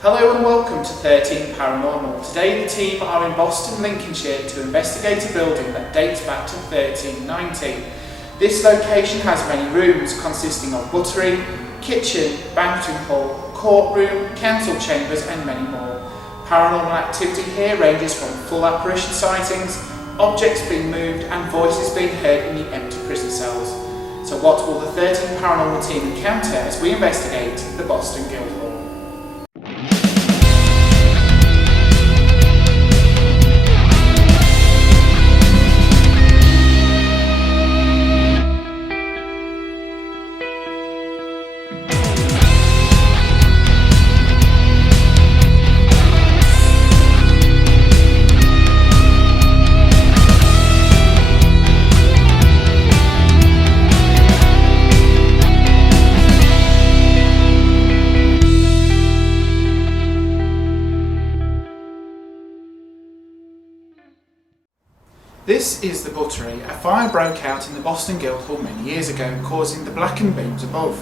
Hello and welcome to 13 Paranormal. Today the team are in Boston, Lincolnshire to investigate a building that dates back to 1390. This location has many rooms consisting of buttery, kitchen, banqueting hall, courtroom, council chambers and many more. Paranormal activity here ranges from full apparition sightings, objects being moved and voices being heard in the empty prison cells. So what will the 13 Paranormal team encounter as we investigate the Boston Guildhall? This is the buttery. A fire broke out in the Boston Guildhall many years ago, causing the blackened beams above.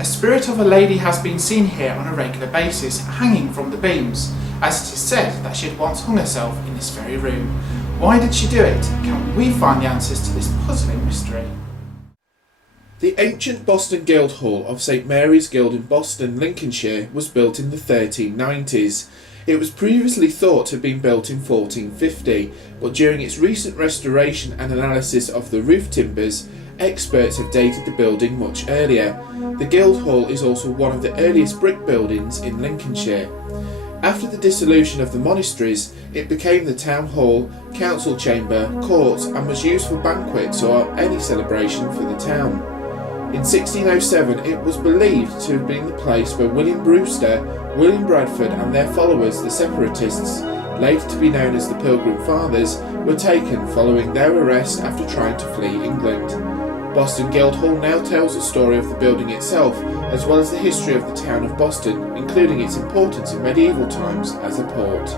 A spirit of a lady has been seen here on a regular basis, hanging from the beams, as it is said that she had once hung herself in this very room. Why did she do it? Can we find the answers to this puzzling mystery? The ancient Boston Guildhall of St Mary's Guild in Boston, Lincolnshire was built in the 1390s. It was previously thought to have been built in 1450, but during its recent restoration and analysis of the roof timbers, experts have dated the building much earlier. The Guildhall is also one of the earliest brick buildings in Lincolnshire. After the dissolution of the monasteries, it became the town hall, council chamber, court, and was used for banquets or any celebration for the town. In 1607 it was believed to have been the place where William Brewster, William Bradford and their followers, the Separatists, later to be known as the Pilgrim Fathers, were taken following their arrest after trying to flee England. Boston Guildhall now tells the story of the building itself, as well as the history of the town of Boston, including its importance in medieval times as a port.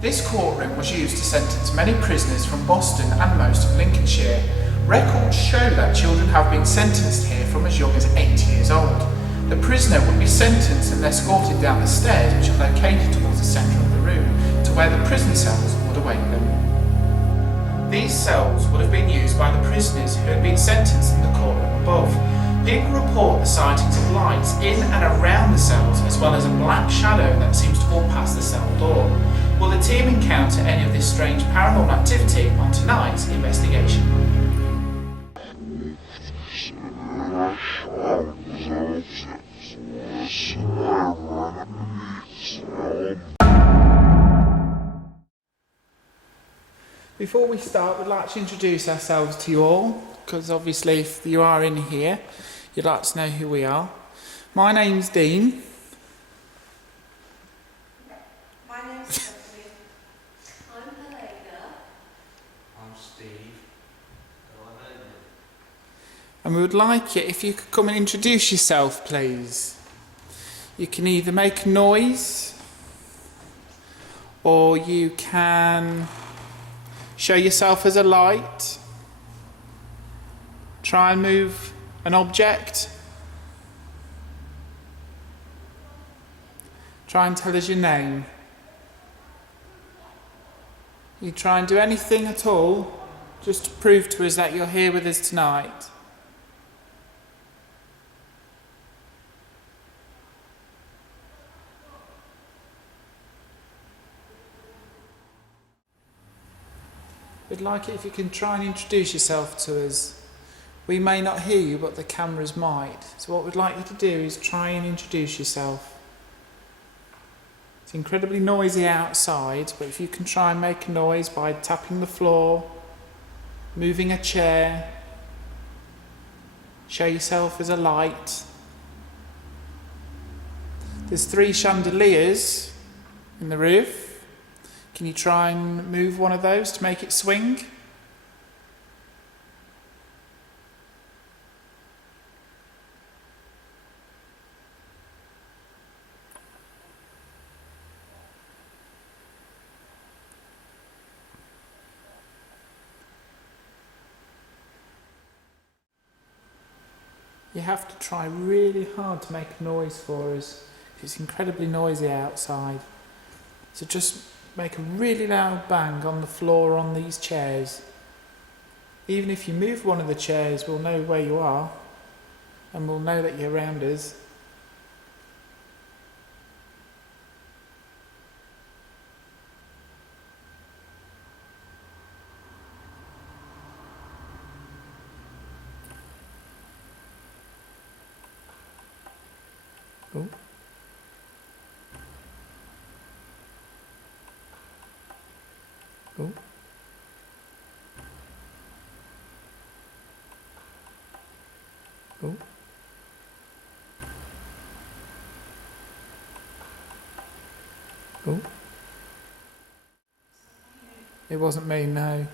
This courtroom was used to sentence many prisoners from Boston and most of Lincolnshire. Records show that children have been sentenced here from as young as 8 years old. The prisoner would be sentenced and escorted down the stairs, which are located towards the centre of the room, to where the prison cells would await them. These cells would have been used by the prisoners who had been sentenced in the courtroom above. People report the sightings of lights in and around the cells, as well as a black shadow that seems to walk past the cell door. Will the team encounter any of this strange paranormal activity on tonight's investigation? Before we start, we'd like to introduce ourselves to you all, because obviously if you are in here, you'd like to know who we are. My name's Dean. My name's Sophie. I'm Helena. I'm Steve. I'm Amy. And we would like it if you could come and introduce yourself, please. You can either make a noise, or you can show yourself as a light, try and move an object, try and tell us your name. You try and do anything at all just to prove to us that you're here with us tonight. We'd like it if you can try and introduce yourself to us. We may not hear you, but the cameras might. So what we'd like you to do is try and introduce yourself. It's incredibly noisy outside, but if you can try and make a noise by tapping the floor, moving a chair, show yourself as a light. There's 3 chandeliers in the roof. Can you try and move one of those to make it swing? You have to try really hard to make a noise for us. It's incredibly noisy outside. So just make a really loud bang on the floor on these chairs. Even if you move one of the chairs, we'll know where you are and we'll know that you're around us. Oh. Oh. Oh. Oh. It wasn't me, no.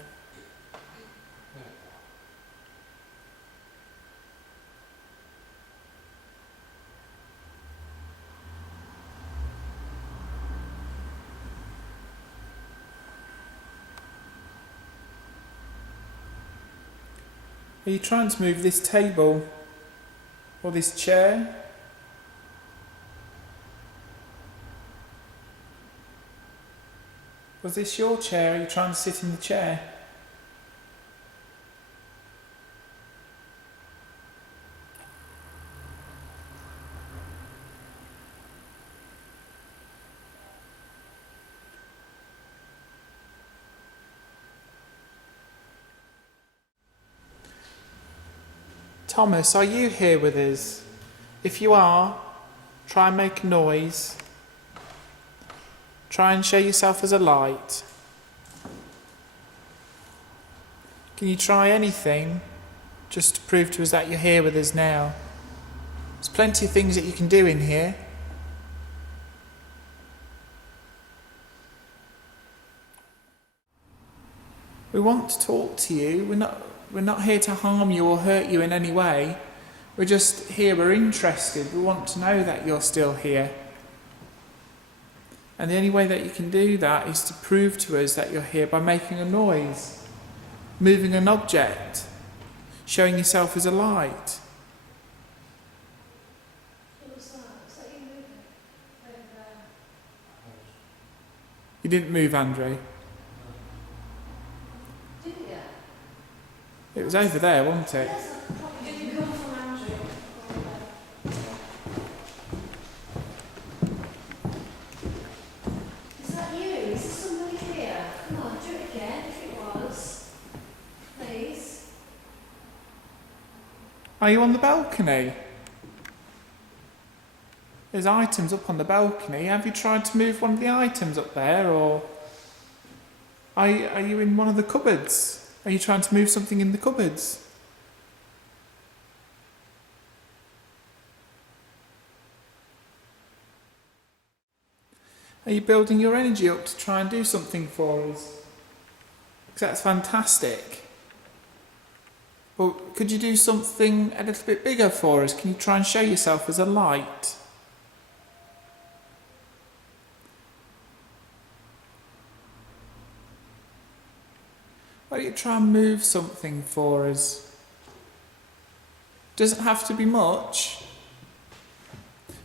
Are you trying to move this table or this chair? Was this your chair? Are you trying to sit in the chair? Thomas, are you here with us? If you are, try and make a noise. Try and show yourself as a light. Can you try anything just to prove to us that you're here with us now? There's plenty of things that you can do in here. We want to talk to you. We're not here to harm you or hurt you in any way. We're just here, we're interested. We want to know that you're still here. And the only way that you can do that is to prove to us that you're here by making a noise, moving an object, showing yourself as a light. What was that? Was that you moving? Over there? You didn't move, Andrew. Didn't you? It was over there, wasn't it? Yes, that probably didn't come from Andrew. Is that you? Is there somebody here? Come on, do it again if it was. Please. Are you on the balcony? There's items up on the balcony. Have you tried to move one of the items up there, or are you in one of the cupboards? Are you trying to move something in the cupboards? Are you building your energy up to try and do something for us? Because that's fantastic. But could you do something a little bit bigger for us? Can you try and show yourself as a light? Why don't you try and move something for us? Doesn't have to be much.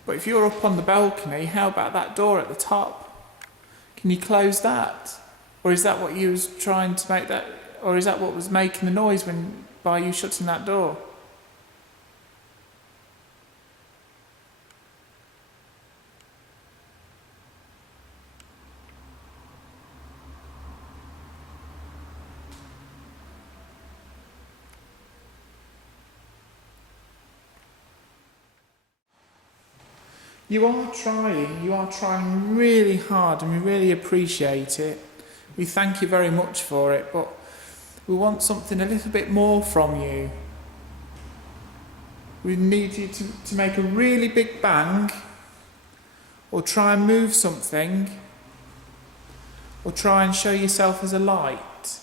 But if you're up on the balcony, how about that door at the top? Can you close that? Or is that what you was trying to make that, or is that what was making the noise by you shutting that door? You are trying really hard, and we really appreciate it. We thank you very much for it, but we want something a little bit more from you. We need you to make a really big bang, or try and move something, or try and show yourself as a light.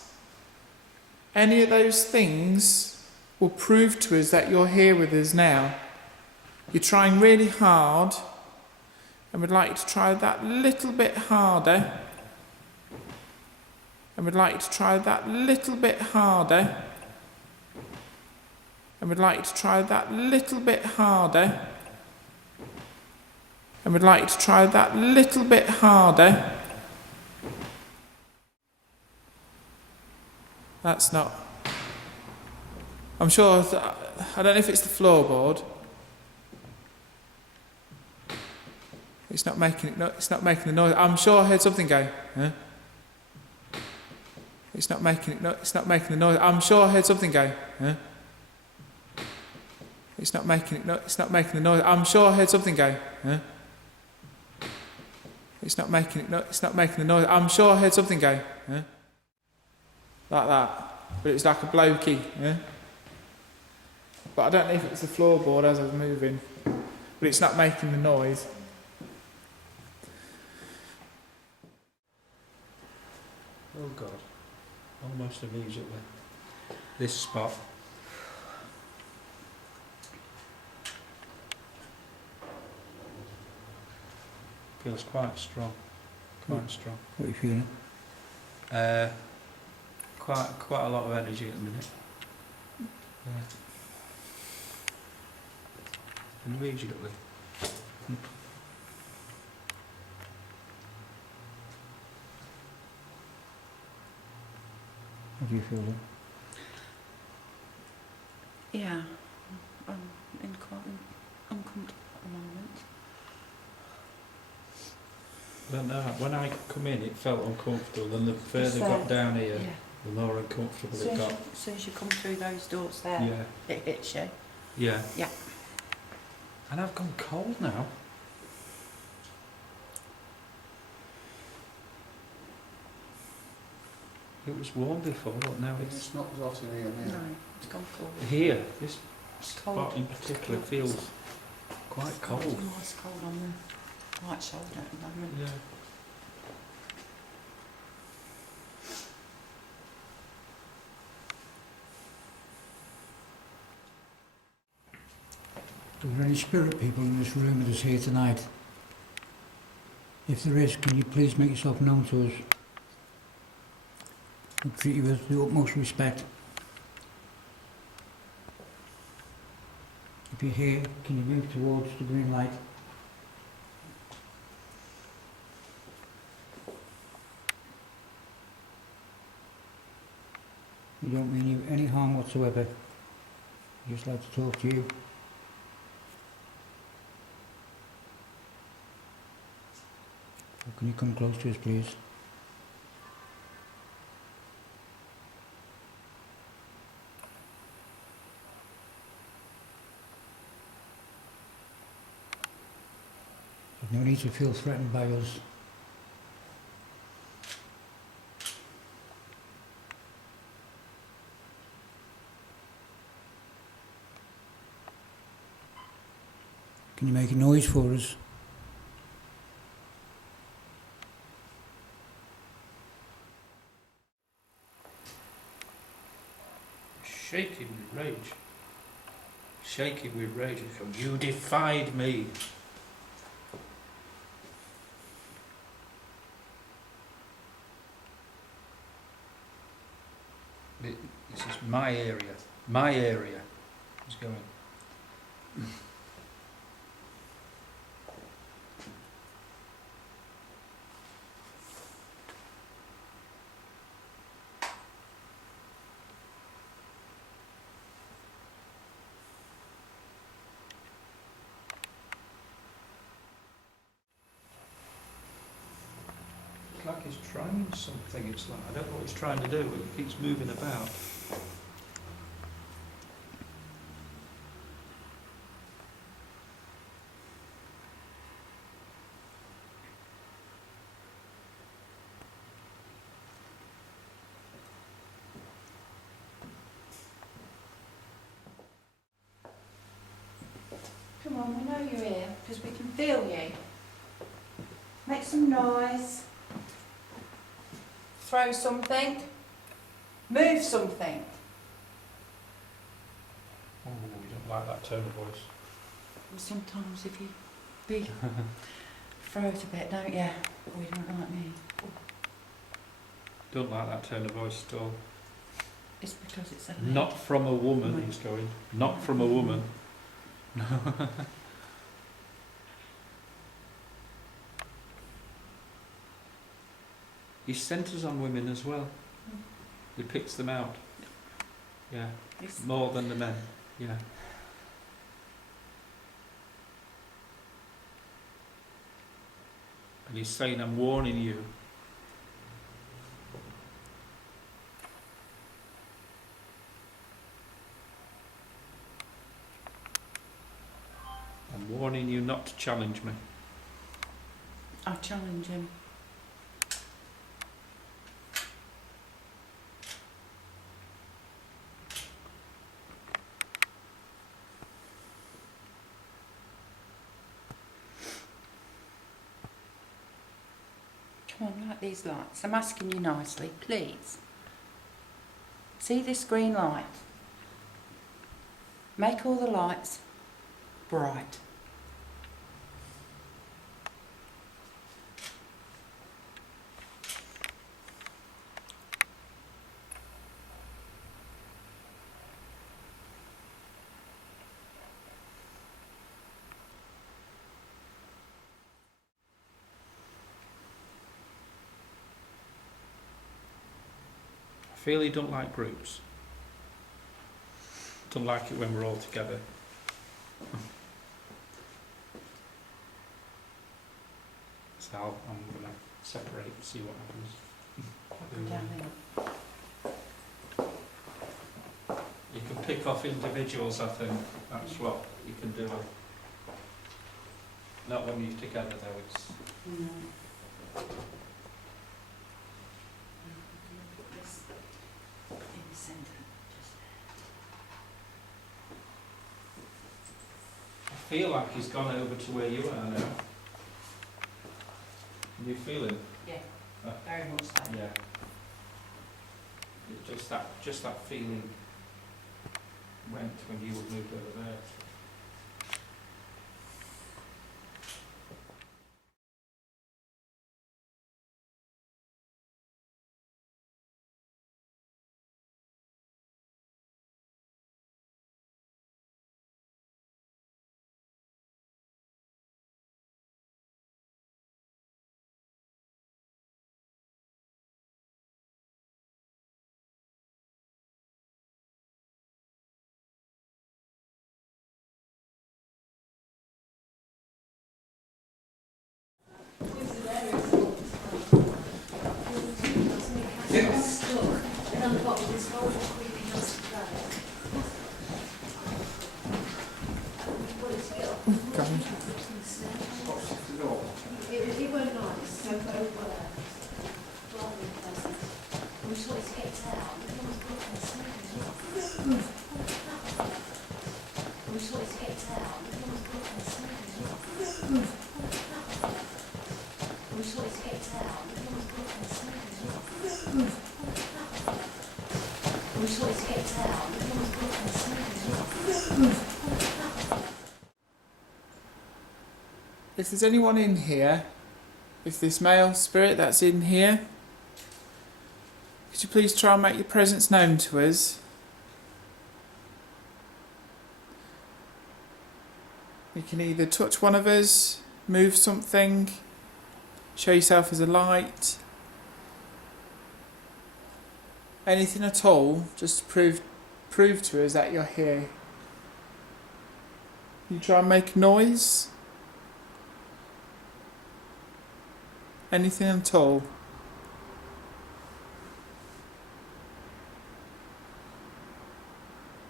Any of those things will prove to us that you're here with us now. You're trying really hard, and we'd like you to try that little bit harder. And we'd like you to try that little bit harder. And we'd like you to try that little bit harder. And we'd like to try that little bit harder. That's not... I'm sure... I don't know if it's the floorboard. It's not making it. No, it's not making the noise. I'm sure I heard something go. Huh? It's not making it. No, it's not making the noise. I'm sure I heard something go. Huh? It's not making it. No, it's not making the noise. I'm sure I heard something go. Huh? It's not making it. No, it's not making the noise. I'm sure I heard something go. Huh? Like that. But it's like a blokey. Yeah? But I don't know if it's the floorboard as I was moving. But it's not making the noise. Oh God, almost immediately. This spot. Feels quite strong. Quite strong. What are you feeling? Quite a lot of energy at the minute. Yeah. Immediately. How do you feel then? Yeah, I'm in quite uncomfortable at the moment. I don't know, when I come in it felt uncomfortable, and the further So, got down here, Yeah. the more uncomfortable As it soon got. as soon as you come through those doors there, Yeah, it hits you. yeah. Yeah. And I've gone cold now. It was warm before, but now it's not hot in here No, it's gone cold. here. This It's spot cold. in particular feels quite cold. Nice cold on the right shoulder at the moment. Yeah. Are there any spirit people in this room that is here tonight? If there is, can you please make yourself known to us? We'll treat you with the utmost respect. If you're here, can you move towards the green light? We don't mean you any harm whatsoever. We just like to talk to you. So can you come close to us, please? There's no need to feel threatened by us. Can you make a noise for us? Shaking with rage. Shaking with rage. You defied me. This is my area. My area. He's going. It's like he's trying something. It's like I don't know what he's trying to do. It keeps moving about. Come on, we know you're here because we can feel you. Make some noise. Throw something. Move something. Oh, you don't like that tone of voice. And sometimes if you be throw it a bit, don't you? Or you don't like me. Don't like that tone of voice at all. It's because it's a Not from a woman, Right. he's going. Not from a woman. He centres on women as well. He picks them out. Yeah, It's- more than the men. Yeah. And he's saying, I'm warning you. I'm warning you not to challenge me. I challenge him. Come on, light these lights. I'm asking you nicely, please. See this green light? Make all the lights bright. I feel he don't like groups. Don't like it when we're all together. So I'm going to separate and see what happens. Go down there. You can pick off individuals, I think. That's what you can do. Not when you're together, though. It's No. In the centre, just I feel like he's gone over to where you are now. Can you feel him? there. Yeah, very much so. Yeah. Just that feeling went when you moved over there. And on the bottom of this whole creepy house of blood. What is it? It weren't nice, so rather unpleasant. We just wanted to get down. Everyone's broken and smoking. We just wanted to get down. Everyone's broken and smoking. We just wanted to get down. Everyone's broken and smoking. We just wanted to get down. Everyone's broken and smoking. If there's anyone in here, if this male spirit that's in here, could you please try and make your presence known to us? You can either touch one of us, move something, show yourself as a light, anything at all, just to prove to us that you're here. You try and make a noise. Anything at all.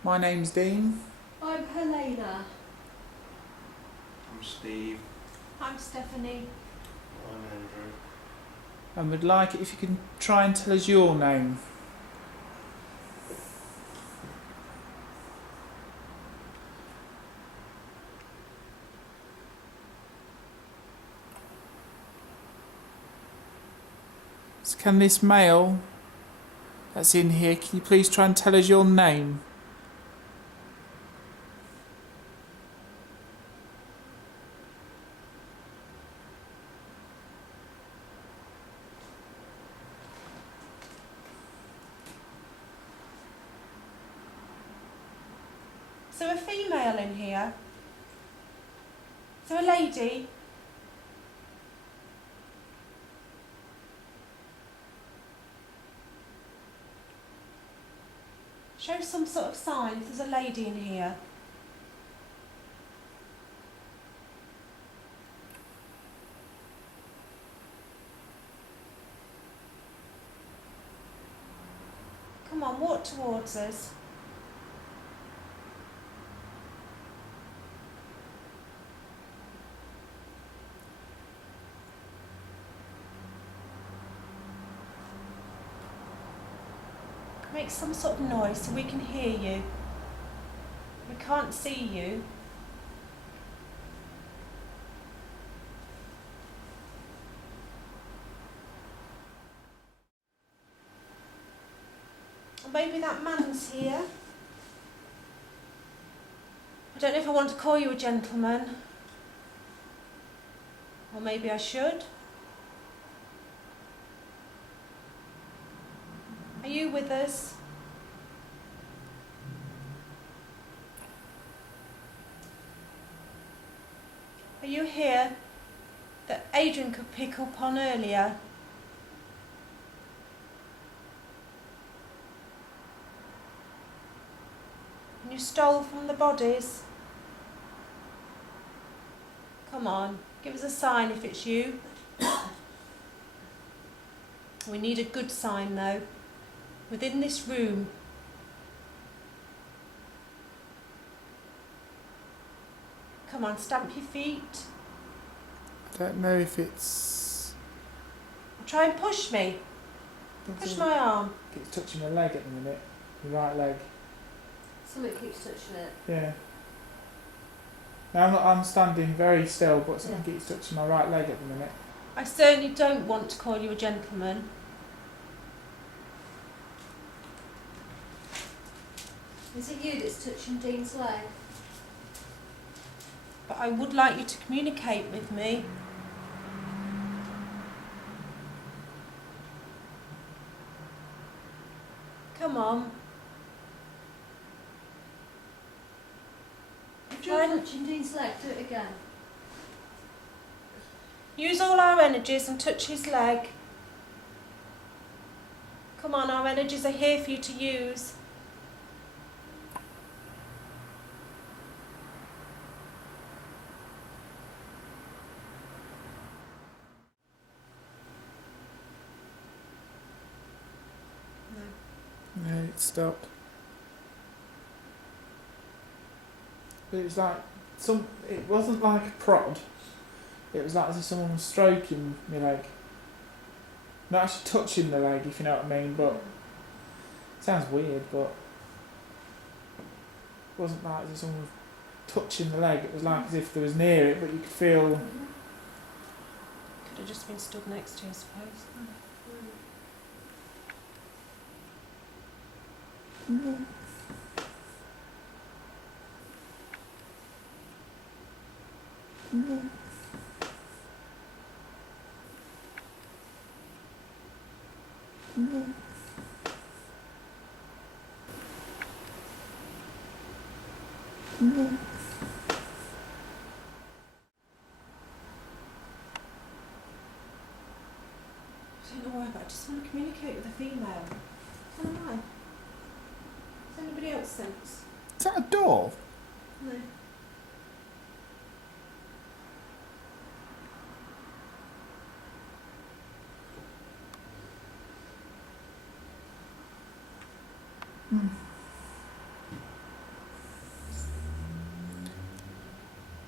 My name's Dean. I'm Helena. I'm Steve. I'm Stephanie. I'm Andrew. And we'd like it if you can try and tell us your name. So can this male that's in here, can you please try and tell us your name? So a female in here. So a lady. Show some sort of sign if there's a lady in here. Come on, walk towards us. Make some sort of noise so we can hear you. We can't see you. Or maybe that man's here. I don't know if I want to call you a gentleman. Or maybe I should. Are you with us? Are you here that Adrian could pick up on earlier? And you stole from the bodies? Come on, give us a sign if it's you. We need a good sign though. Within this room. Come on, stamp your feet. I don't know if it's... Try and push me. Push my arm. It's touching my leg at the minute. The right leg. Something keeps touching it. Yeah. Now I'm standing very still, but something keeps touching my right leg at the minute. I certainly don't want to call you a gentleman. Is it you that's touching Dean's leg? But I would like you to communicate with me. Come on. If you're touching Dean's leg, do it again. Use all our energies and touch his leg. Come on, our energies are here for you to use. No, it stopped. But it was like it wasn't like a prod. It was like as if someone was stroking my leg. Not actually touching the leg, if you know what I mean, but it sounds weird, but it wasn't like as if someone was touching the leg. It was like as if they was near it, but you could feel. Could have just been stood next to you, I suppose. I don't know why, but I just want to communicate with a female. Can I? Does anybody else sense? Is that a door? No.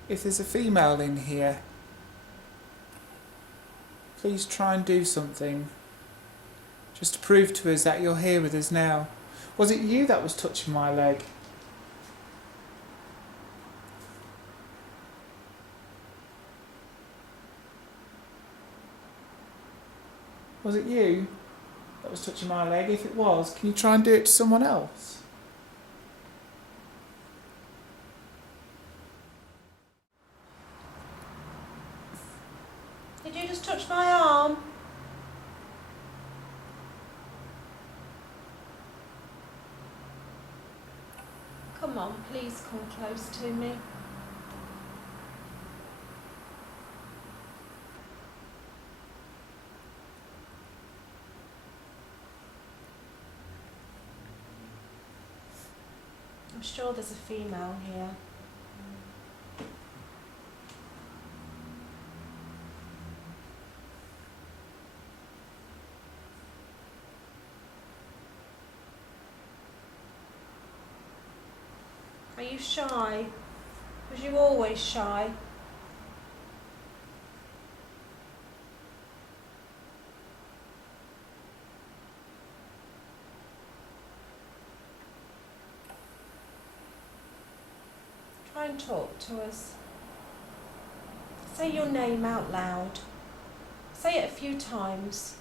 If there's a female in here, please try and do something. Just to prove to us that you're here with us now. Was it you that was touching my leg? Was it you that was touching my leg? If it was, can you try and do it to someone else? Did you just touch my arm? Come on, please come close to me. I'm sure there's a female here. Are you shy? Was you always shy? Try and talk to us. Say your name out loud. Say it a few times.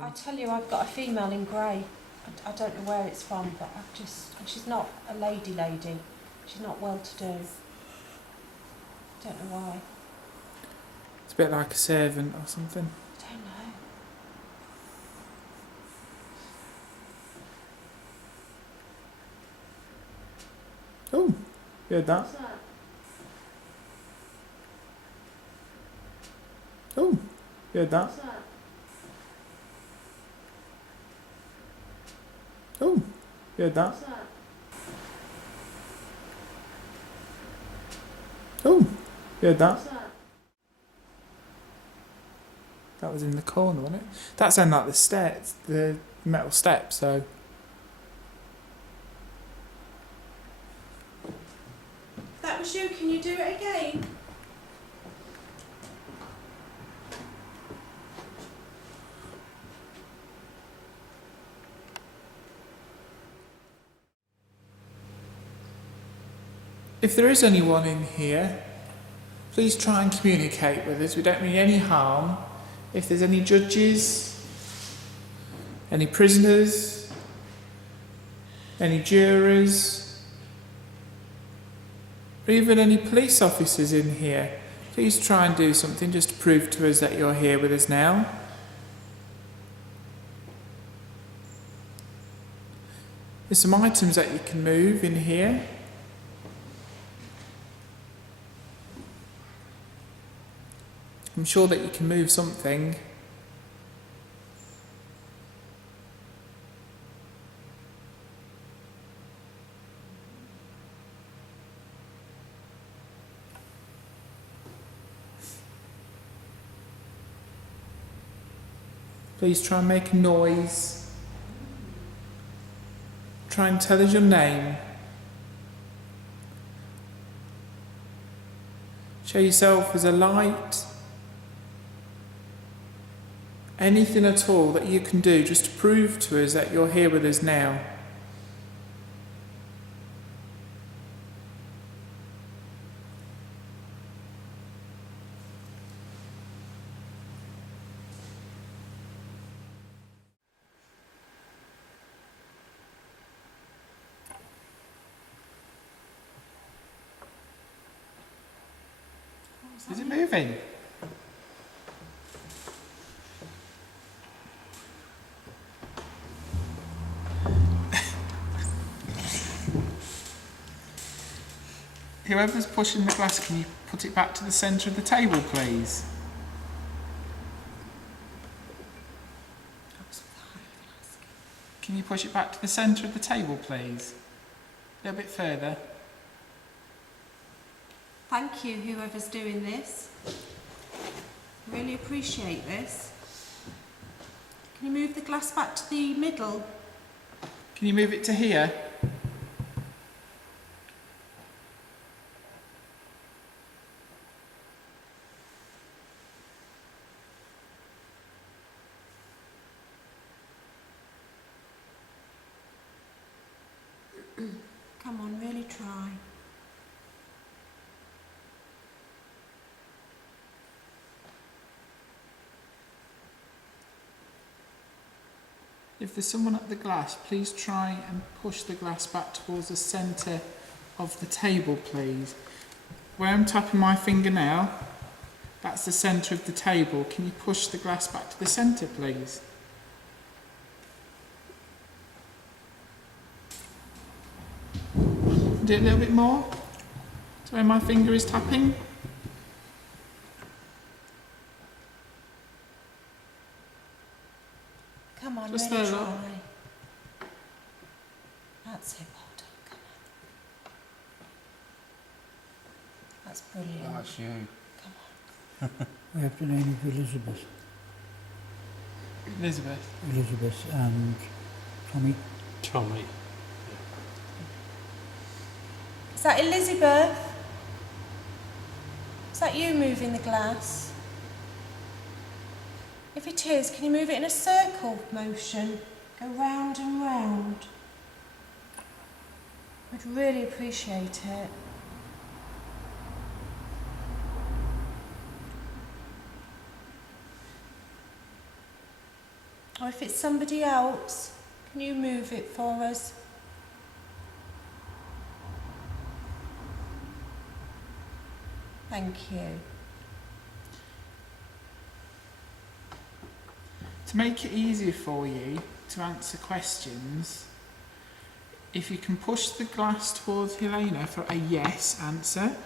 I tell you, I've got a female in grey. I don't know where it's from, but and she's not a lady. She's not well-to-do. Don't know why. It's a bit like a servant or something. Don't know. Oh, you heard that? What's that? Oh, you heard that? What's that? Oh, you heard that? What's that? Oh, you heard that? What's that? That was in the corner, wasn't it? That sounded like the steps, the metal steps, so... That was you. Can you do it again? If there is anyone in here, please try and communicate with us. We don't mean any harm. If there's any judges, any prisoners, any jurors, or even any police officers in here, please try and do something just to prove to us that you're here with us now. There's some items that you can move in here. I'm sure that you can move something. Please try and make a noise. Try and tell us your name. Show yourself as a light. Anything at all that you can do just to prove to us that you're here with us now. Is it moving? Whoever's pushing the glass, can you put it back to the centre of the table, please? Can you push it back to the centre of the table, please? A little bit further. Thank you, whoever's doing this. Really appreciate this. Can you move the glass back to the middle? Can you move it to here? Come on, really try. If there's someone at the glass, please try and push the glass back towards the centre of the table, please. Where I'm tapping my finger now, that's the centre of the table. Can you push the glass back to the centre, please? Do it a little bit more. To where my finger is tapping. Just really there, look. try. That's it, well done, come on. That's brilliant. That's you. Come on. We have to name it Elizabeth. Elizabeth. Elizabeth and Tommy. Tommy. Is that Elizabeth? Is that you moving the glass? If it is, can you move it in a circle motion? Go round and round. I'd really appreciate it. Or if it's somebody else, can you move it for us? Thank you. To make it easier for you to answer questions, if you can push the glass towards Helena for a yes answer,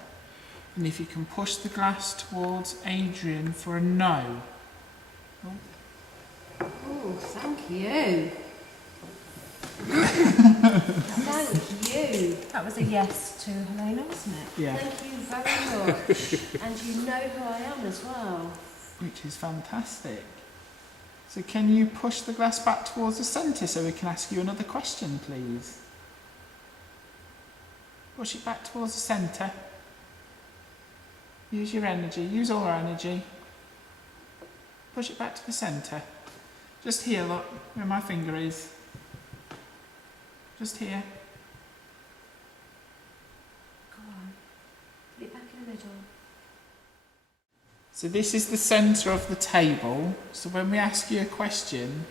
and if you can push the glass towards Adrian for a no. Oh, thank you. Thank you. That was a yes to Helena, wasn't it? Yeah, Thank you very much. And you know who I am as well. which is fantastic. So can you push the glass back towards the centre so we can ask you another question, please? Push it back towards the centre. Use your energy, use all our energy. Push it back to the centre. Just here, look, where my finger is. Just here. Go on. Put it back in the middle. So this is the centre of the table. So when we ask you a question,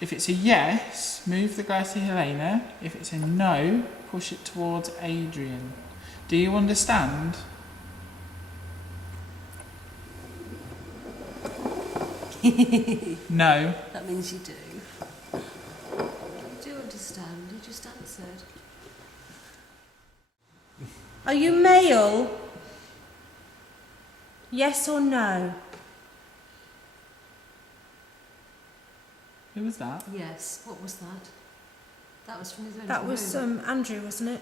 if it's a yes, move the glass to Helena. If it's a no, push it towards Adrian. Do you understand? No. That means you do. You do understand. You just answered. Are you male? Yes or no? Who was that? Yes. What was that? That was from the other end That of the was room. Andrew, wasn't it?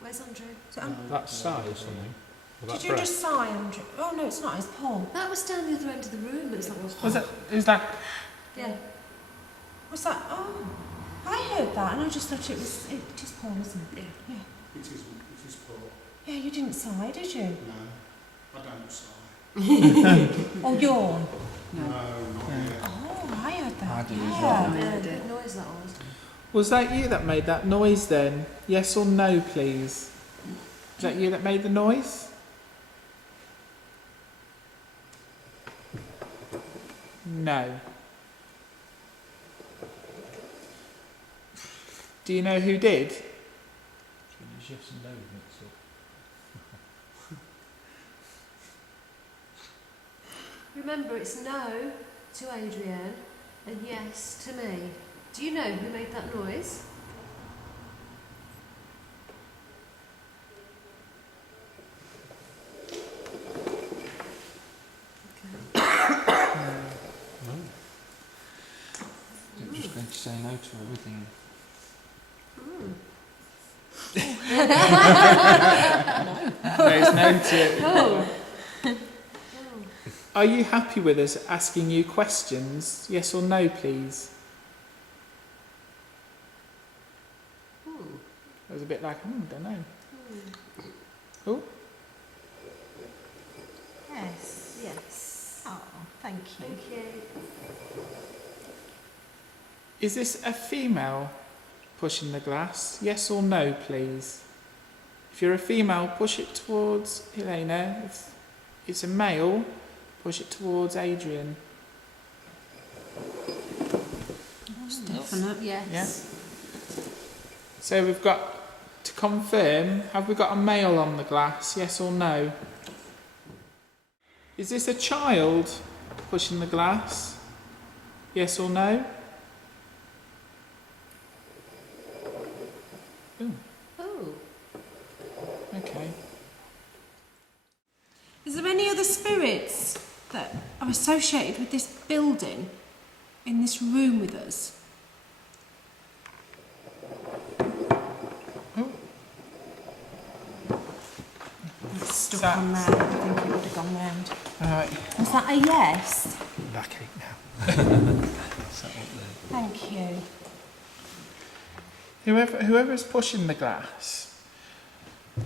Where's Andrew? Is it That's Si or something. Or Did that you Brett. just sigh, Andrew? Oh no, it's not. It's Paul. That was down the other end of the room. It's like, Was it? It was like, yeah. What's that? Oh, I heard that, and I just thought it is Paul, isn't it? Yeah. It is Paul. Yeah, you didn't sigh, did you? No, I don't sigh. Or yawn? No, not yet. Oh, I heard that. I did as yeah. well. Yeah, good noise that was. was that you that made that noise then? Yes or no, please? Is that you that made the noise? No. Do you know who did? It's yes and no mix up. Remember, it's no to Adrian and yes to me. Do you know who made that noise? I'm just going to say no to everything. There's no to. Oh. Are you happy with us asking you questions? Yes or no, please? It was a bit like, don't know. Oh, Yes. Yes. Oh, thank you. Thank you. is this a female pushing the glass? Yes or no, please? If you're a female, push it towards Helena. If it's a male, push it towards Adrian. Definite. Yes. Yeah. So we've got to confirm, have we got a male on the glass? Yes or no? Is this a child pushing the glass? Yes or no? Ooh, Oh. okay. Is there any other spirits that are associated with this building in this room with us? It's stuck That- on there. I think it would have gone round. Right. Was that a yes? Backache now. Thank you. Whoever's pushing the glass,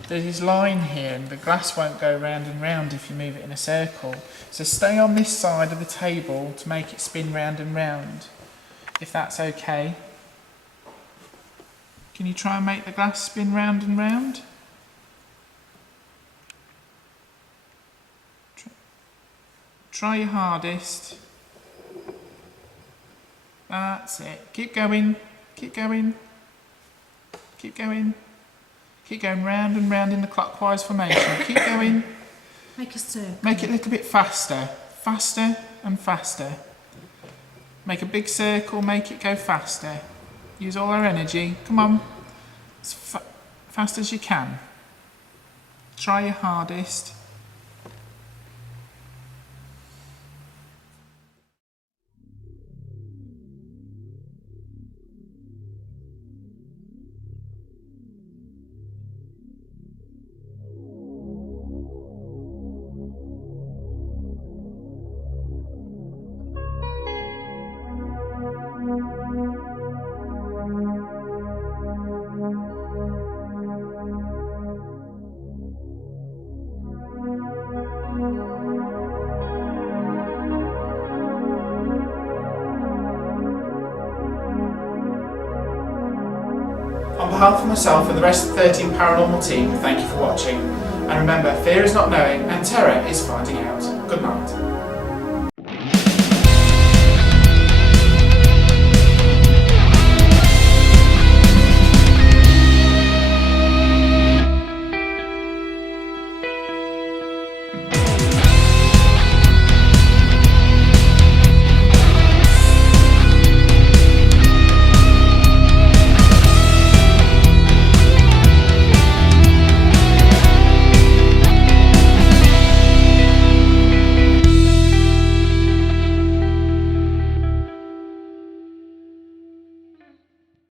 there's this line here and the glass won't go round and round if you move it in a circle. So stay on this side of the table to make it spin round and round, if that's okay. Can you try and make the glass spin round and round? Try your hardest. That's it. Keep going. Keep going. Keep going. Keep going round and round in the clockwise formation. Keep going. Make a circle. Make it a little bit faster. Faster and faster. Make a big circle. Make it go faster. Use all our energy. Come on. As fast as you can. Try your hardest. On behalf of myself and the rest of the 13 Paranormal team, thank you for watching. And remember, fear is not knowing and terror is finding out. Good night.